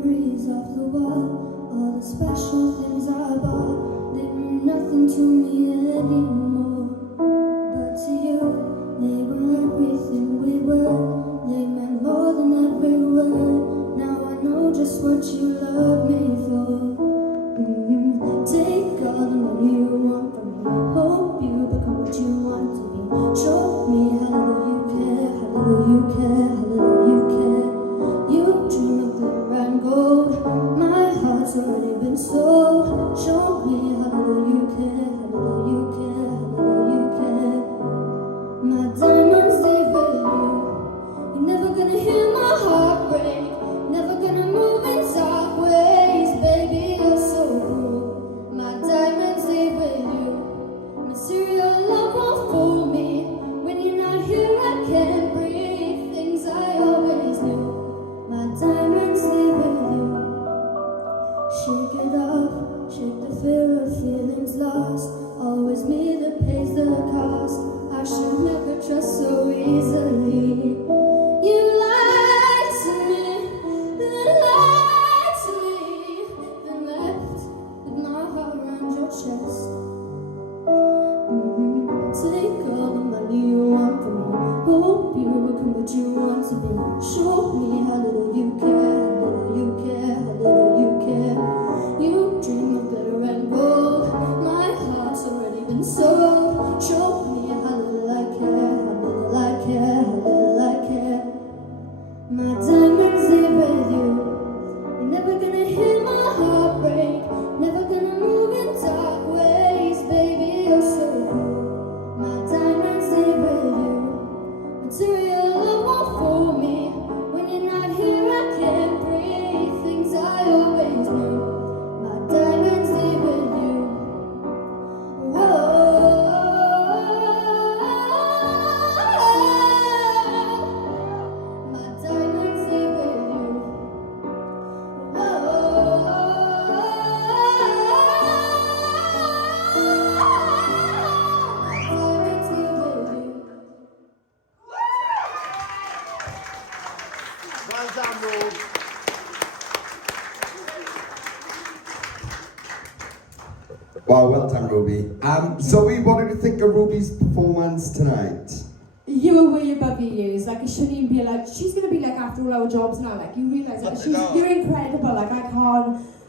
memories of the war, all the special things I bought, they mean nothing to me anymore. But to you, they were everything we were, they meant more than every word. Now I know just what you love me for. Take all the money you want from me, hope you become what you want to be. Show me how little you care, how little you care, how little you care. You dream of glitter and gold, my heart's already been sold. Show me how little you care, how little you care, how little you care. My diamonds, they with you. You're never gonna hear my heart break, never gonna move in sideways. Baby, you're so cool. My diamonds, they with you. Material love won't fool me. When you're not here, I can't breathe. Things I always knew. My diamonds, they with you. Shake it off, shake the fear of feelings lost. Always me that pays the cost. I should never trust so easily. You lied to me, then lied to me, then left with my heart around your chest. Take all the money you want from me, hope you become what you want to be. Show me how little you care, how little you care, how little you care. You dream of glitter and gold, my heart's already been sold. Show me how little I care, how little I care, how little I care. My diamonds, they with you. You're never gonna hear my heart break, never gonna move in dark ways. Baby, you're so cool. My diamonds, they with you. Material love won't fool me. When you're not here, I can't breathe. Things I always knew. My diamonds, they with you. Whoa. My diamonds, they with you. Whoa. Well done, Rob. Wow, well done, Ruby. Zoe, what did you think of Ruby's performance tonight? You were way above your years. Like, it shouldn't even be like, she's going to be like after all our jobs now. Like, you realise that you're incredible. Like,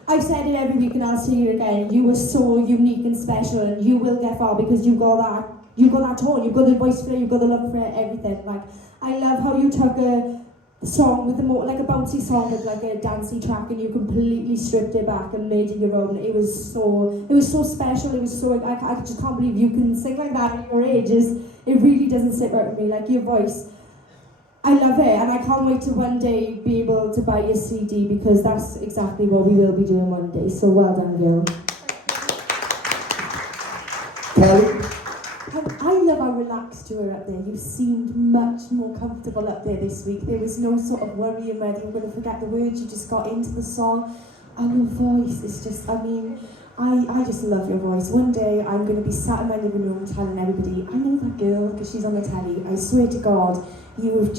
I've said it every week and I'll say it again. You were so unique and special, and you will get far because you got that tone, you've got the voice for it, you've got the love for it, everything. Like, I love how you took a song with like a bouncy song with like a dancey track, and you completely stripped it back and made it your own. It was so special. It was so, I just can't believe you can sing like that at your age. It really doesn't sit right with me. Like, your voice, I love it, and I can't wait to one day be able to buy your CD, because that's exactly what we will be doing one day. So well done, girl. Kelly? I love how relaxed you were up there. You seemed much more comfortable up there this week. There was no sort of worrying whether you were going to forget the words. You just got into the song, and your voice is just, I mean, I just love your voice. One day I'm going to be sat in my living room telling everybody, I know that girl because she's on the telly. I swear to God, you've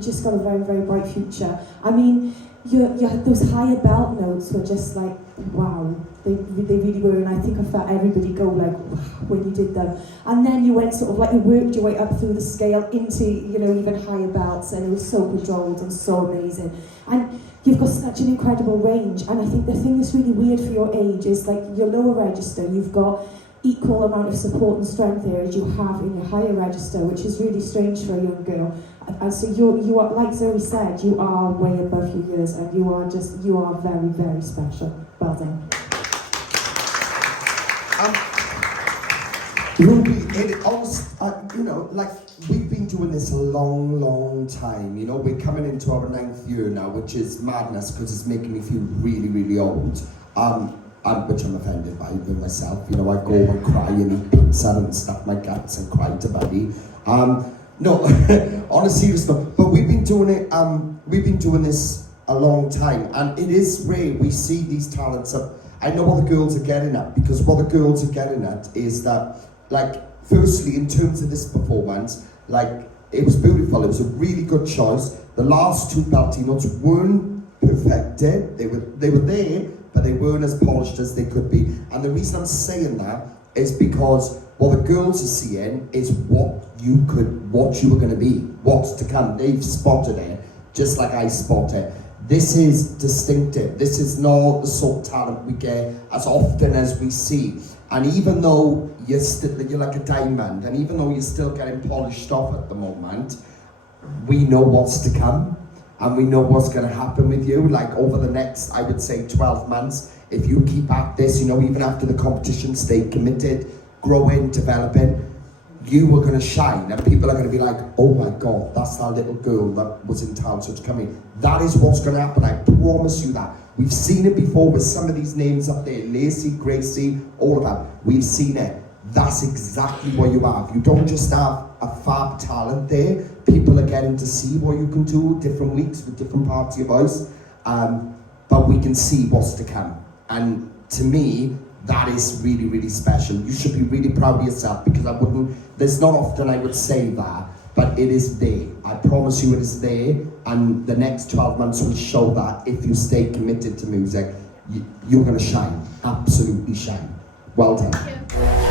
just got a very, very bright future. I mean, those higher belt notes were just like, wow, they really were, and I think I felt everybody go like, wow, when you did them. And then you went sort of like, you worked your way up through the scale into, you know, even higher belts, and it was so controlled and so amazing. And you've got such an incredible range, and I think the thing that's really weird for your age is, like, your lower register, you've got equal amount of support and strength there as you have in your higher register, which is really strange for a young girl. And so you are, like Zoe said, you are way above your years, and you are very, very special. Well done. Ruby, it also, you know, like, we've been doing this a long, long time. You know, we're coming into our 9th year now, which is madness because it's making me feel really, really old. Which I'm offended by with myself. You know, I go and cry and eat pizza and stuff my guts and cry to Buddy. No, on a serious note, but we've been doing it. We've been doing this a long time, and it is rare we see these talents up. I know what the girls are getting at, because what the girls are getting at is that, like, firstly, in terms of this performance, like, it was beautiful. It was a really good choice. The last two belting notes weren't perfected. They were there, but they weren't as polished as they could be. And the reason I'm saying that is because what the girls are seeing is what you were going to be, what's to come. They've spotted it, just like I spot it. This is distinctive. This is not the sort of talent we get as often as we see. And even though you're like a diamond, and even though you're still getting polished off at the moment, we know what's to come, and we know what's going to happen with you. Like over the next, I would say, 12 months, if you keep at this, you know, even after the competition, stay committed, growing, developing, you are going to shine, and people are going to be like, oh my God, that's that little girl that was in town, so it's coming. That is what's going to happen, I promise you that. We've seen it before with some of these names up there, Lacey, Gracie, all of that. We've seen it. That's exactly what you have. You don't just have a fab talent there. People are getting to see what you can do different weeks with different parts of your voice. But we can see what's to come. And to me, that is really, really special. You should be really proud of yourself, because there's not often I would say that, but it is there. I promise you it is there, and the next 12 months will show that if you stay committed to music, you're going to shine, absolutely shine. Well done. Thank you.